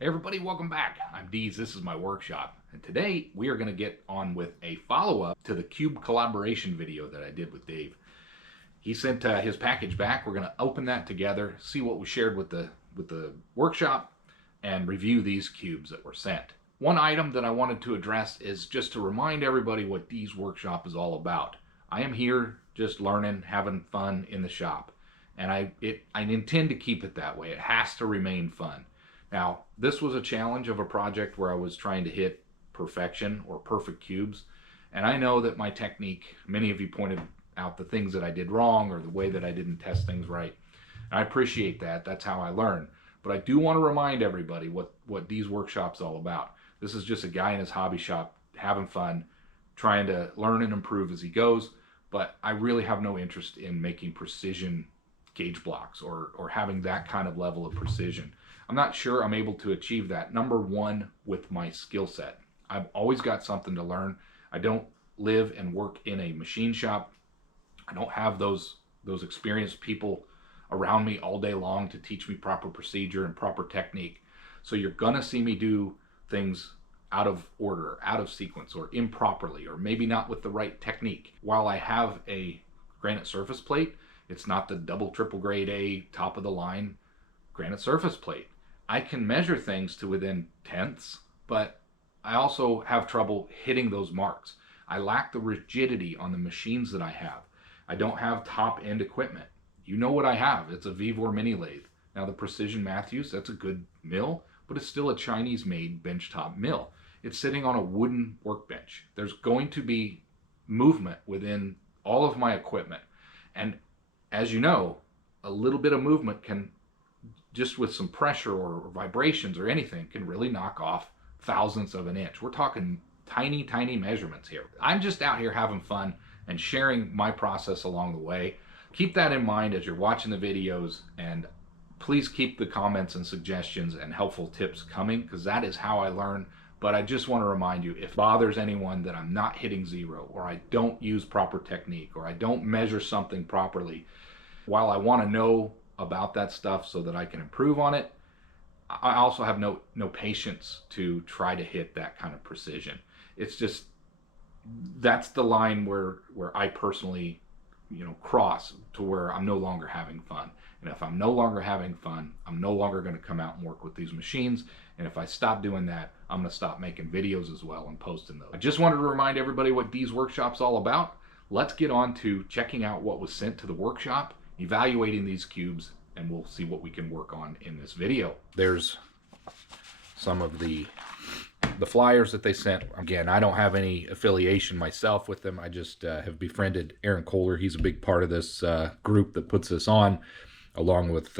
Hey everybody, welcome back. I'm Deez, this is my workshop. And today we are going to get on with a follow-up to the cube collaboration video that I did with Dave. He sent his package back. We're going to open that together, see what we shared with the workshop, and review these cubes that were sent. One item that I wanted to address is just to remind everybody what Deez Workshop is all about. I am here just learning, having fun in the shop. And I intend to keep it that way. It has to remain fun. Now, this was a challenge of a project where I was trying to hit perfection or perfect cubes. And I know that my technique, many of you pointed out the things that I did wrong or the way that I didn't test things right. And I appreciate that. That's how I learn. But I do want to remind everybody what Deez Workshop's all about. This is just a guy in his hobby shop having fun, trying to learn and improve as he goes. But I really have no interest in making precision gauge blocks or having that kind of level of precision. I'm not sure I'm able to achieve that. Number one, with my skill set. I've always got something to learn. I don't live and work in a machine shop. I don't have those experienced people around me all day long to teach me proper procedure and proper technique. So you're gonna see me do things out of order, out of sequence, or improperly, or maybe not with the right technique. While I have a granite surface plate, it's not the double, triple grade A, top of the line granite surface plate. I can measure things to within tenths, but I also have trouble hitting those marks. I lack the rigidity on the machines that I have. I don't have top end equipment. You know what I have. It's a Vevor mini lathe. Now the Precision Matthews, that's a good mill, but it's still a Chinese made benchtop mill. It's sitting on a wooden workbench. There's going to be movement within all of my equipment. And as you know, a little bit of movement can, just with some pressure or vibrations or anything, can really knock off thousandths of an inch. We're talking tiny, tiny measurements here. I'm just out here having fun and sharing my process along the way. Keep that in mind as you're watching the videos, and please keep the comments and suggestions and helpful tips coming, because that is how I learn. But I just want to remind you, if it bothers anyone that I'm not hitting zero, or I don't use proper technique, or I don't measure something properly, while I want to know about that stuff so that I can improve on it, I also have no patience to try to hit that kind of precision. It's just, that's the line where I personally, cross to where I'm no longer having fun. And if I'm no longer having fun, I'm no longer going to come out and work with these machines. And if I stop doing that, I'm going to stop making videos as well and posting those. I just wanted to remind everybody what Deez Workshop's all about. Let's get on to checking out what was sent to the workshop, evaluating these cubes, and we'll see what we can work on in this video. There's some of the flyers that they sent. Again, I don't have any affiliation myself with them. I just have befriended Aaron Kohler. He's a big part of this group that puts this on, along with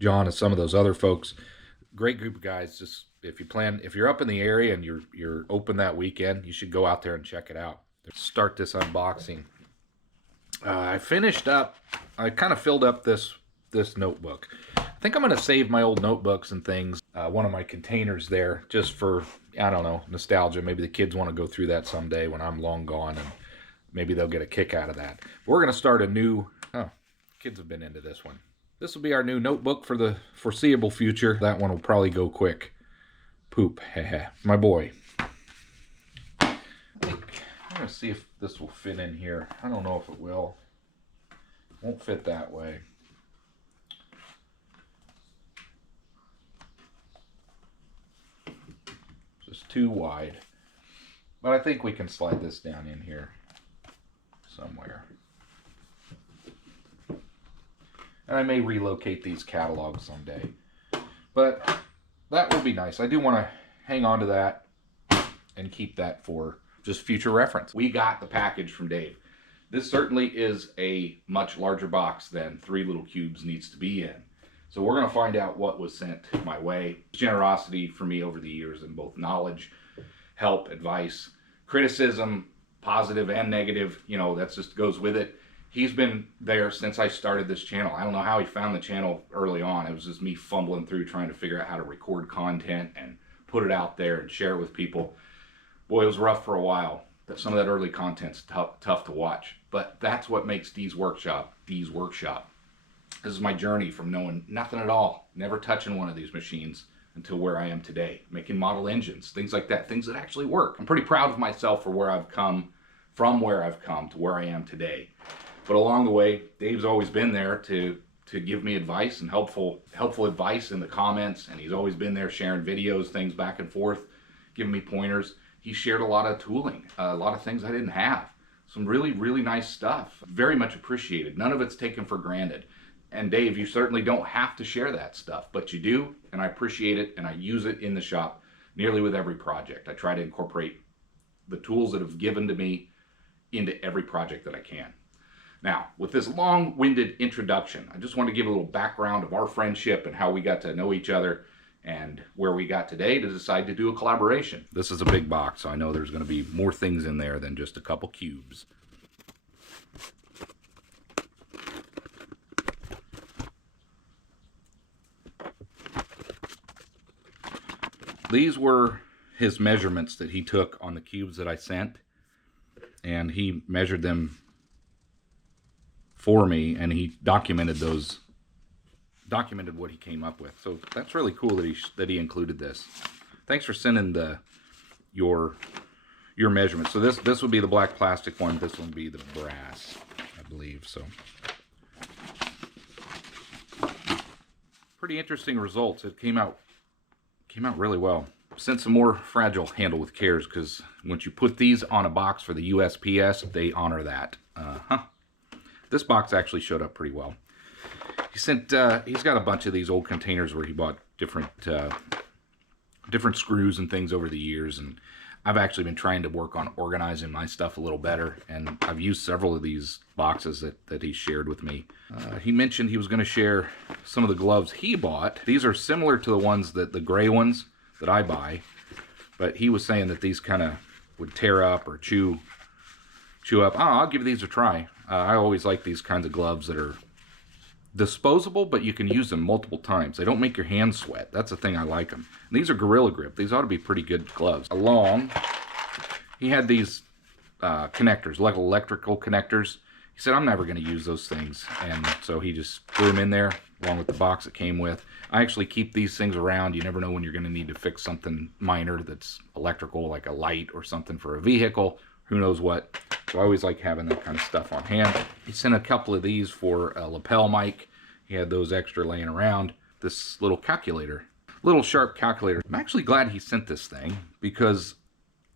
John and some of those other folks. Great group of guys. Just if you're up in the area and you're open that weekend, you should go out there and check it out. Start this unboxing. I finished up. I kind of filled up this notebook. I think I'm going to save my old notebooks and things, one of my containers there, just for, I don't know, nostalgia. Maybe the kids want to go through that someday when I'm long gone, and maybe they'll get a kick out of that. But we're going to start a new, kids have been into this one. This will be our new notebook for the foreseeable future. That one will probably go quick. Poop, my boy. I'm going to see if this will fit in here. I don't know if it will. Won't fit that way. Just too wide. But I think we can slide this down in here somewhere. And I may relocate these catalogs someday. But that will be nice. I do want to hang on to that and keep that for just future reference. We got the package from Dave. This certainly is a much larger box than 3 little cubes needs to be in. So we're going to find out what was sent my way. Generosity for me over the years in both knowledge, help, advice, criticism, positive and negative, that just goes with it. He's been there since I started this channel. I don't know how he found the channel early on. It was just me fumbling through trying to figure out how to record content and put it out there and share it with people. Boy, it was rough for a while. Some of that early content's tough to watch. But that's what makes Deez Workshop Deez Workshop. This is my journey from knowing nothing at all, never touching one of these machines, until where I am today, making model engines, things like that, things that actually work. I'm pretty proud of myself for where I've come, from where I've come to where I am today. But along the way, Dave's always been there to give me advice and helpful advice in the comments, and he's always been there sharing videos, things back and forth, giving me pointers. He shared a lot of tooling, a lot of things I didn't have. Some really, really nice stuff. Very much appreciated. None of it's taken for granted. And Dave, you certainly don't have to share that stuff, but you do, and I appreciate it, and I use it in the shop nearly with every project. I try to incorporate the tools that have given to me into every project that I can. Now, with this long-winded introduction, I just want to give a little background of our friendship and how we got to know each other and where we got today to decide to do a collaboration. This is a big box, so I know there's going to be more things in there than just a couple cubes. These were his measurements that he took on the cubes that I sent, and he measured them for me, and he documented what he came up with. So that's really cool that he included this. Thanks for sending your measurements. So this would be the black plastic one. This one would be the brass, I believe. So pretty interesting results. It came out really well. Sent some more fragile handle with cares, because once you put these on a box for the USPS, they honor that. This box actually showed up pretty well. He's got a bunch of these old containers where he bought different screws and things over the years, and I've actually been trying to work on organizing my stuff a little better, and I've used several of these boxes that he shared with me. He mentioned he was going to share some of the gloves he bought. These are similar to the ones the gray ones that I buy, but he was saying that these kind of would tear up or chew up. I'll give these a try. I always like these kinds of gloves that are disposable, but you can use them multiple times. They don't make your hands sweat. That's the thing I like them. And these are Gorilla Grip. These ought to be pretty good gloves. He had these connectors, like electrical connectors. He said, I'm never going to use those things. And so he just threw them in there along with the box it came with. I actually keep these things around. You never know when you're going to need to fix something minor that's electrical, like a light or something for a vehicle. Who knows what. So I always like having that kind of stuff on hand. He sent a couple of these for a lapel mic. He had those extra laying around. This little calculator, little sharp calculator. I'm actually glad he sent this thing, because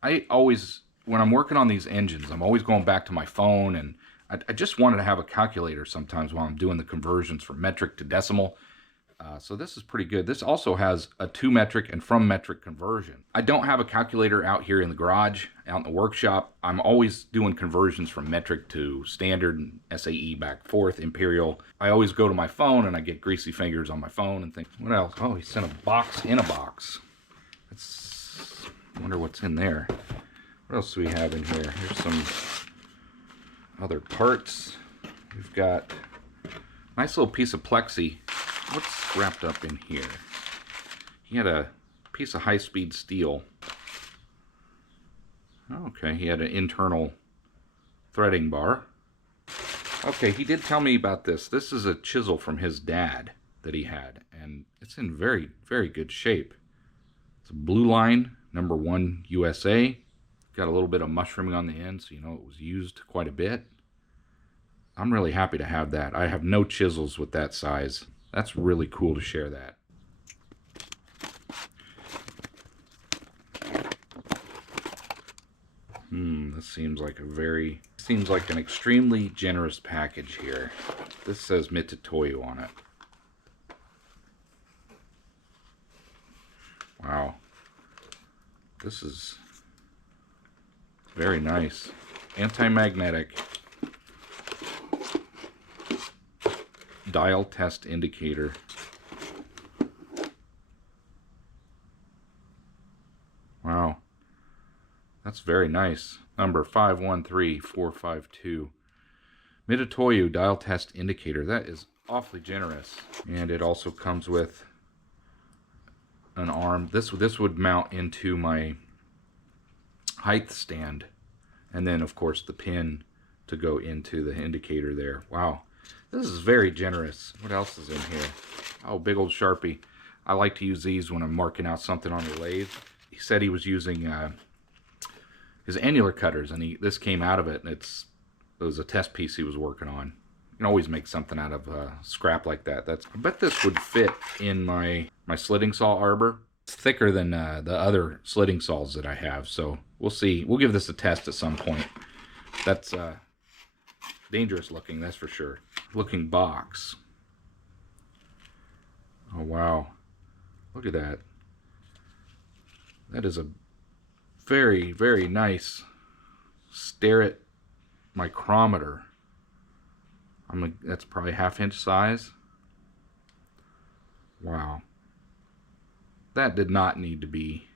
I always, when I'm working on these engines, I'm always going back to my phone, and I just wanted to have a calculator sometimes while I'm doing the conversions from metric to decimal. So this is pretty good. This also has a to metric and from metric conversion. I don't have a calculator out here in the garage, out in the workshop. I'm always doing conversions from metric to standard, SAE back forth, imperial. I always go to my phone and I get greasy fingers on my phone and think, what else? Oh, he sent a box in a box. I wonder what's in there. What else do we have in here? Here's some other parts. We've got a nice little piece of plexi. What's wrapped up in here? He had a piece of high-speed steel. Okay, he had an internal threading bar. Okay, he did tell me about this. This is a chisel from his dad that he had, and it's in very, very good shape. It's a blue line, #1 USA. Got a little bit of mushrooming on the end, so you know it was used quite a bit. I'm really happy to have that. I have no chisels with that size. That's really cool to share that. This seems like an extremely generous package here. This says Mitutoyo on it. Wow. This is very nice. Anti-magnetic. Dial test indicator. Wow. That's very nice. Number 513452. Mitutoyo dial test indicator. That is awfully generous. And it also comes with an arm. This would mount into my height stand. And then, of course, the pin to go into the indicator there. Wow. This is very generous. What else is in here? Oh, big old Sharpie. I like to use these when I'm marking out something on the lathe. He said he was using his annular cutters, and this came out of it, and it was a test piece he was working on. You can always make something out of scrap like that. I bet this would fit in my slitting saw arbor. It's thicker than the other slitting saws that I have, so we'll see. We'll give this a test at some point. That's dangerous looking, that's for sure. Looking box. Oh wow, look at that. That is a very, very nice Starrett micrometer. That's probably 1/2 inch size. Wow. That did not need to be.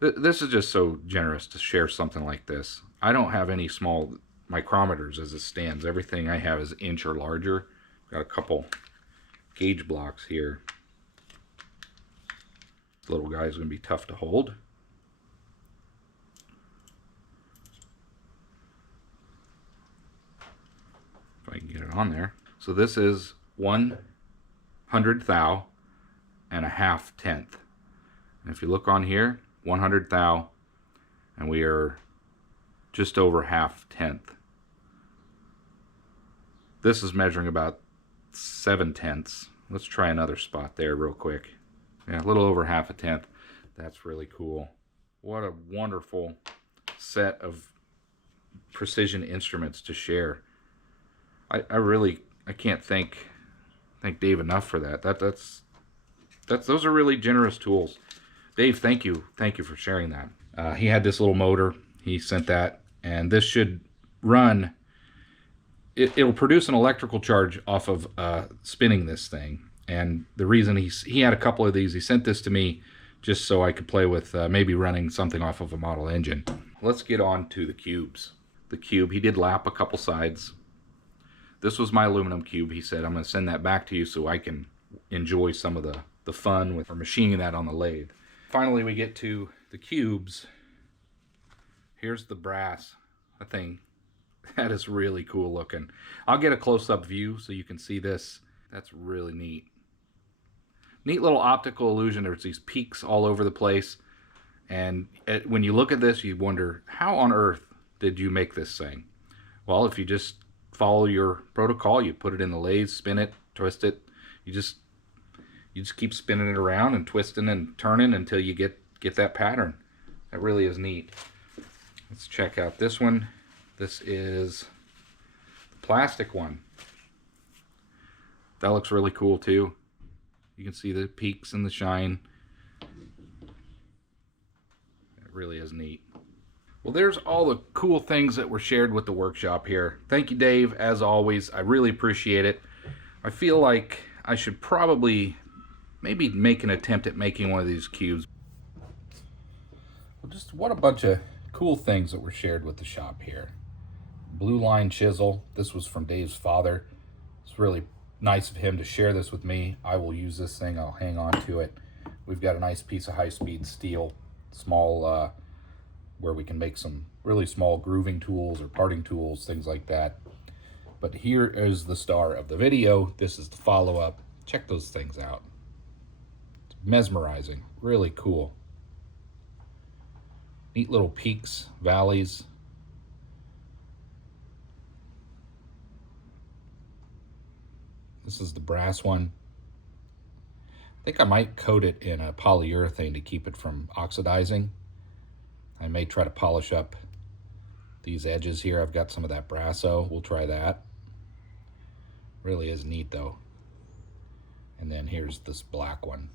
This is just so generous to share something like this. I don't have any small micrometers as it stands. Everything I have is inch or larger. Got a couple gauge blocks here. This little guy's going to be tough to hold. If I can get it on there. So this is 1/100 thou and a 1/2 tenth. And if you look on here, 100 thou, and we are just over 1/2 tenth. This is measuring about 7 tenths. Let's try another spot there real quick. Yeah, a little over 1/2 tenth. That's really cool. What a wonderful set of precision instruments to share. I can't thank Dave enough for that. Those are really generous tools. Dave, thank you for sharing that. He had this little motor. He sent that, and this should run. It'll produce an electrical charge off of spinning this thing. And the reason he had a couple of these, he sent this to me just so I could play with maybe running something off of a model engine. Let's get on to the cubes. The cube, he did lap a couple sides. This was my aluminum cube. He said, I'm going to send that back to you so I can enjoy some of the fun with machining that on the lathe. Finally, we get to the cubes. Here's the brass. That is really cool looking. I'll get a close-up view so you can see this. That's really neat. Neat little optical illusion. There's these peaks all over the place. And when you look at this, you wonder, how on earth did you make this thing? Well, if you just follow your protocol, you put it in the lathe, spin it, twist it. You just keep spinning it around and twisting and turning until you get that pattern. That really is neat. Let's check out this one. This is the plastic one. That looks really cool too. You can see the peaks and the shine. It really is neat. Well, there's all the cool things that were shared with the workshop here. Thank you, Dave, as always. I really appreciate it. I feel like I should probably maybe make an attempt at making one of these cubes. Well, just what a bunch of cool things that were shared with the shop here. Blue line chisel. This was from Dave's father. It's really nice of him to share this with me. I will use this thing. I'll hang on to it. We've got a nice piece of high-speed steel, small, where we can make some really small grooving tools or parting tools, things like that. But here is the star of the video. This is the follow-up. Check those things out. It's mesmerizing. Really cool. Neat little peaks, valleys. This is the brass one. I think I might coat it in a polyurethane to keep it from oxidizing. I may try to polish up these edges here. I've got some of that brasso. We'll try that. Really is neat though. And then here's this black one.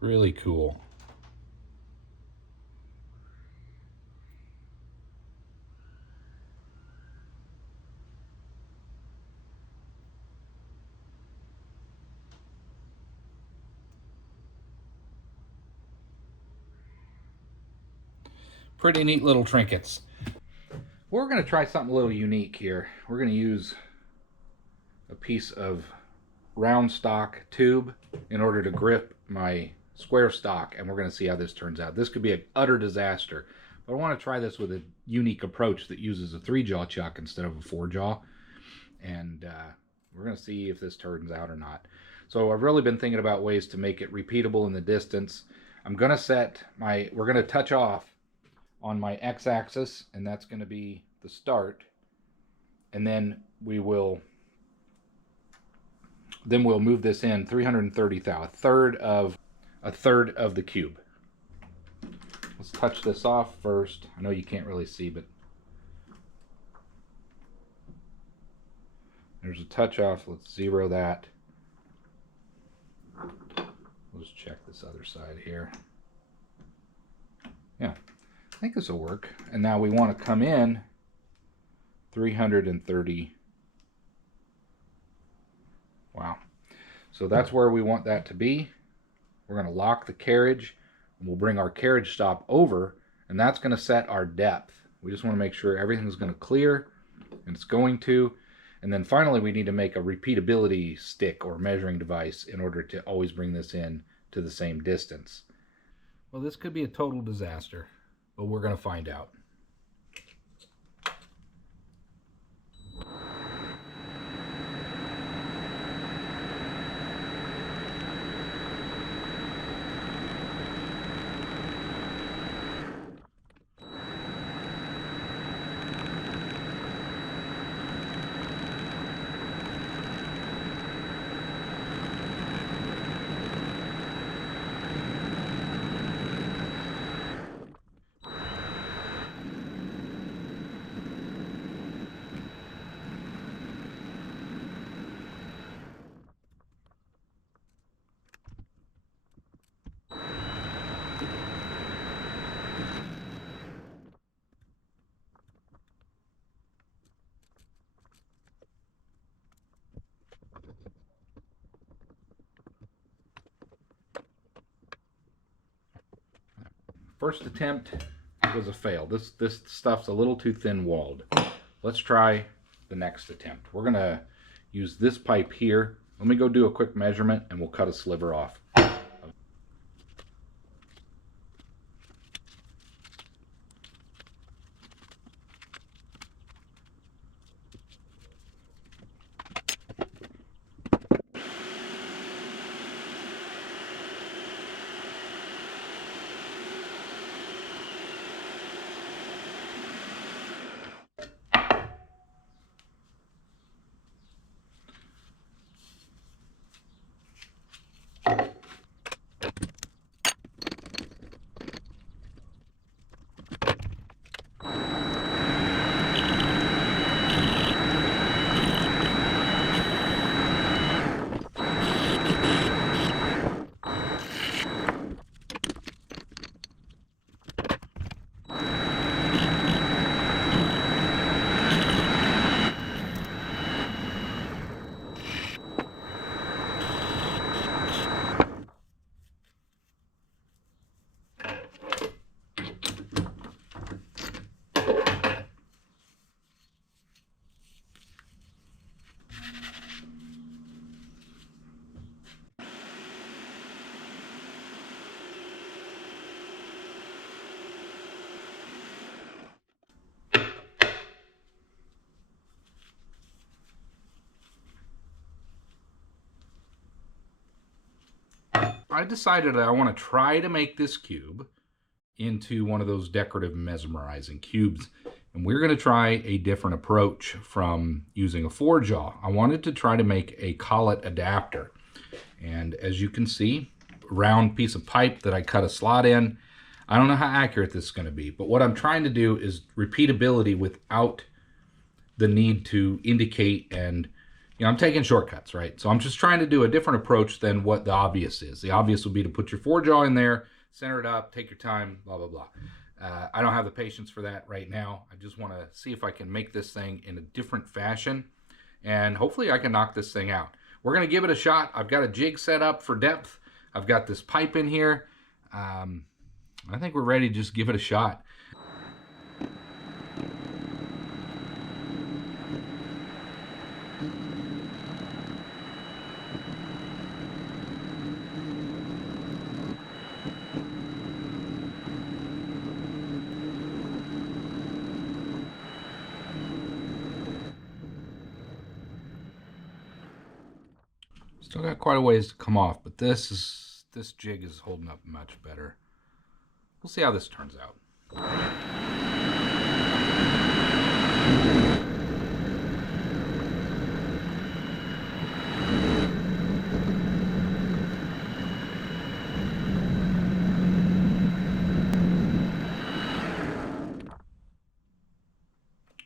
Really cool. Pretty neat little trinkets. We're going to try something a little unique here. We're going to use a piece of round stock tube in order to grip my square stock, and we're going to see how this turns out. This could be an utter disaster, but I want to try this with a unique approach that uses a 3-jaw chuck instead of a 4-jaw. and we're going to see if this turns out or not. So I've really been thinking about ways to make it repeatable in the distance. I'm going to set we're going to touch off on my x-axis, and that's going to be the start, and then we'll move this in 330 thou, a third of the cube. Let's touch this off first. I know you can't really see, but there's a touch off. Let's zero that. Let's check this other side here. Yeah, I think this will work. And now we want to come in 330. Wow. So that's where we want that to be. We're going to lock the carriage, and we'll bring our carriage stop over, and that's going to set our depth. We just want to make sure everything's going to clear, and it's going to. And then finally, we need to make a repeatability stick or measuring device in order to always bring this in to the same distance. Well, this could be a total disaster, but we're going to find out. First attempt was a fail. This stuff's a little too thin-walled. Let's try the next attempt. We're gonna use this pipe here. Let me go do a quick measurement and we'll cut a sliver off. I decided that I want to try to make this cube into one of those decorative mesmerizing cubes. And we're going to try a different approach from using a 4-jaw. I wanted to try to make a collet adapter. And as you can see, round piece of pipe that I cut a slot in. I don't know how accurate this is going to be, but what I'm trying to do is repeatability without the need to indicate and I'm taking shortcuts, right? So I'm just trying to do a different approach than what the obvious is. The obvious would be to put your 4-jaw in there, center it up, take your time, blah, blah, blah. I don't have the patience for that right now. I just want to see if I can make this thing in a different fashion, and hopefully I can knock this thing out. We're going to give it a shot. I've got a jig set up for depth. I've got this pipe in here. I think we're ready to just give it a shot. Still got quite a ways to come off, but this jig is holding up much better. We'll see how this turns out.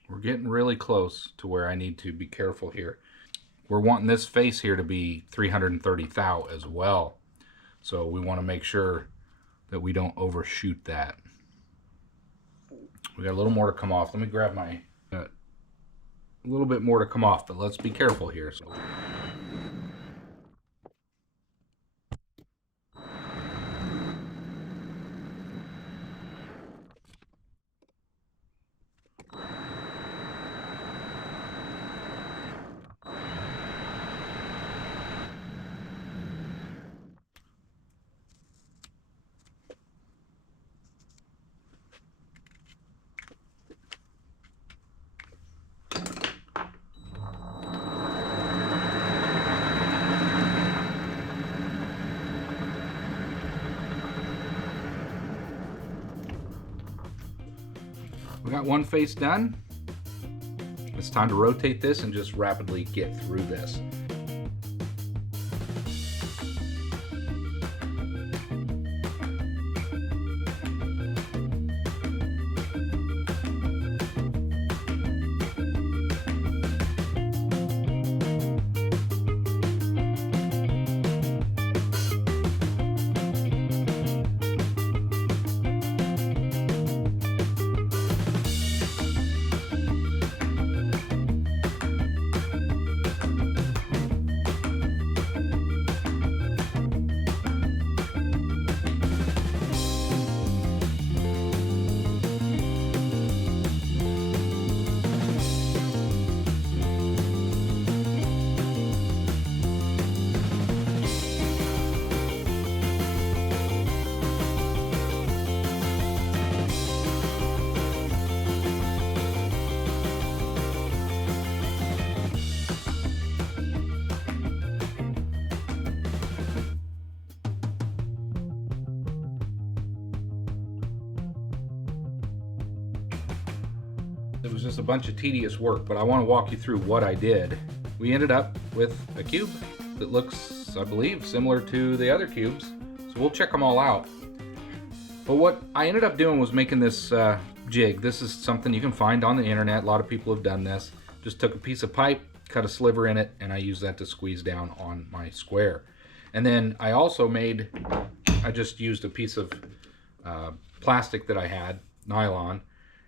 We're getting really close to where I need to be careful here. We're wanting this face here to be 330 thou as well. So we want to make sure that we don't overshoot that. We got a little more to come off. Let me grab my, a little bit more to come off, but let's be careful here. So. We got one face done. It's time to rotate this and just rapidly get through this. It was just a bunch of tedious work, but I want to walk you through what I did. We ended up with a cube that looks, I believe, similar to the other cubes. So we'll check them all out. But what I ended up doing was making this jig. This is something you can find on the internet. A lot of people have done this. Just took a piece of pipe, cut a sliver in it, and I used that to squeeze down on my square. And then I also made, I just used a piece of plastic that I had, nylon,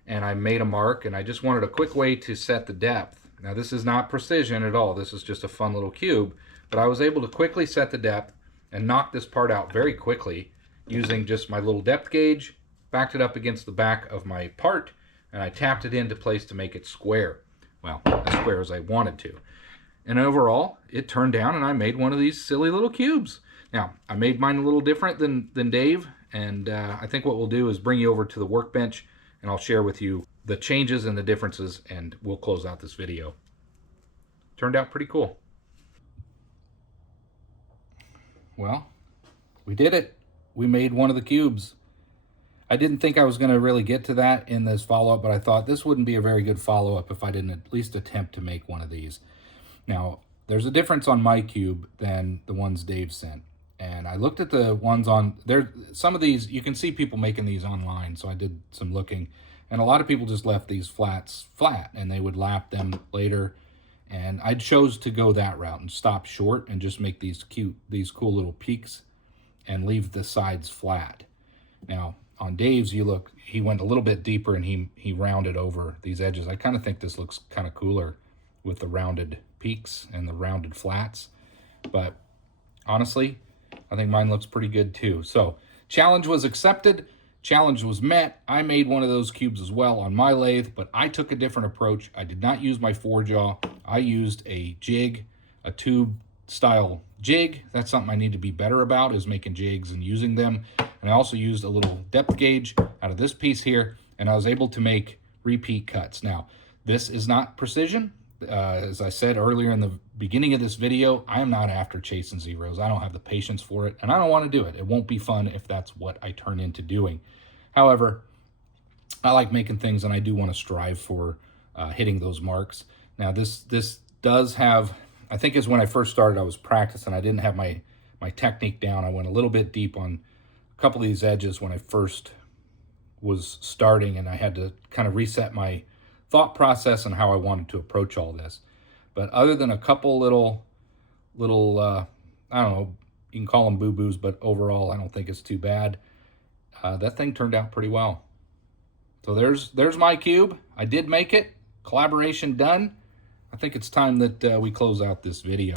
and I made a mark, and I just wanted a quick way to set the depth. Now this is not precision at all, this is just a fun little cube, but I was able to quickly set the depth and knock this part out very quickly using just my little depth gauge, backed it up against the back of my part, and I tapped it into place to make it square. Well, as square as I wanted to. And overall, it turned out and I made one of these silly little cubes. Now, I made mine a little different than Dave, and I think what we'll do is bring you over to the workbench and I'll share with you the changes and the differences, and we'll close out this video. Turned out pretty cool. Well, we did it. We made one of the cubes. I didn't think I was going to really get to that in this follow-up, but I thought this wouldn't be a very good follow-up if I didn't at least attempt to make one of these. Now, there's a difference on my cube than the ones Dave sent. And I looked at the ones on there. Some of these, you can see people making these online, so I did some looking. And a lot of people just left these flats flat, and they would lap them later. And I chose to go that route and stop short and just make these cool little peaks and leave the sides flat. Now, on Dave's, you look, he went a little bit deeper and he rounded over these edges. I kind of think this looks kind of cooler with the rounded peaks and the rounded flats. But honestly, I think mine looks pretty good too. So challenge was accepted. Challenge was met. I made one of those cubes as well on my lathe, but I took a different approach. I did not use my 4-jaw. I used a jig, a tube style jig. That's something I need to be better about, is making jigs and using them. And I also used a little depth gauge out of this piece here, and I was able to make repeat cuts. Now, this is not precision. As I said earlier in the beginning of this video, I am not after chasing zeros. I don't have the patience for it, and I don't want to do it. It won't be fun if that's what I turn into doing. However, I like making things, and I do want to strive for hitting those marks. Now, this does have, I think is when I first started, I was practicing. I didn't have my technique down. I went a little bit deep on a couple of these edges when I first was starting, and I had to kind of reset my thought process and how I wanted to approach all this. But other than a couple little I don't know, you can call them boo-boos, but overall I don't think it's too bad. That thing turned out pretty well. So there's my cube. I did make it. Collaboration done. I think it's time that we close out this video.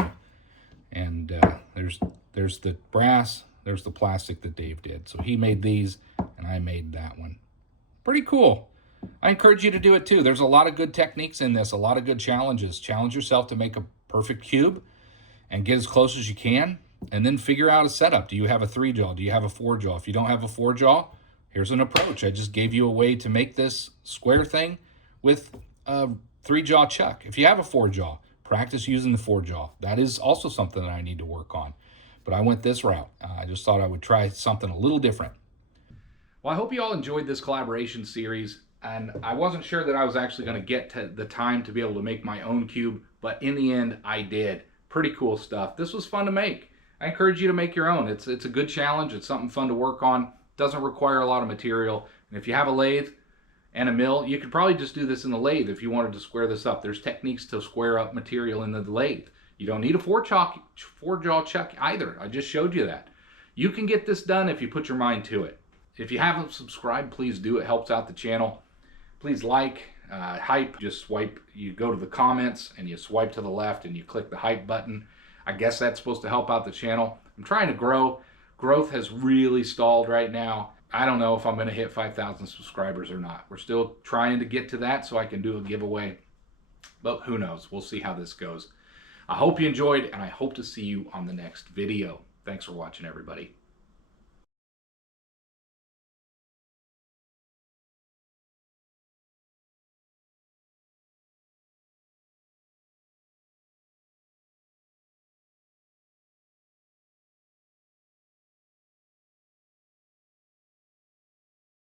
And there's the brass, there's the plastic that Dave did. So he made these, and I made that one. Pretty cool. I encourage you to do it too. There's a lot of good techniques in this, a lot of good challenges. Challenge yourself to make a perfect cube and get as close as you can, and then figure out a setup. Do you have a 3-jaw? Do you have a 4-jaw? If you don't have a 4-jaw, here's an approach. I just gave you a way to make this square thing with a 3-jaw chuck. If you have a 4-jaw, practice using the 4-jaw. That is also something that I need to work on. But I went this route. I just thought I would try something a little different. Well, I hope you all enjoyed this collaboration series. And I wasn't sure that I was actually going to get to the time to be able to make my own cube, but in the end, I did. Pretty cool stuff. This was fun to make. I encourage you to make your own. It's a good challenge. It's something fun to work on. Doesn't require a lot of material. And if you have a lathe and a mill, you could probably just do this in the lathe if you wanted to square this up. There's techniques to square up material in the lathe. You don't need a 4-jaw chuck either. I just showed you that. You can get this done if you put your mind to it. If you haven't subscribed, please do. It helps out the channel. Please like, hype, just swipe, you go to the comments and you swipe to the left and you click the hype button. I guess that's supposed to help out the channel. I'm trying to grow. Growth has really stalled right now. I don't know if I'm going to hit 5,000 subscribers or not. We're still trying to get to that so I can do a giveaway. But who knows? We'll see how this goes. I hope you enjoyed, and I hope to see you on the next video. Thanks for watching, everybody.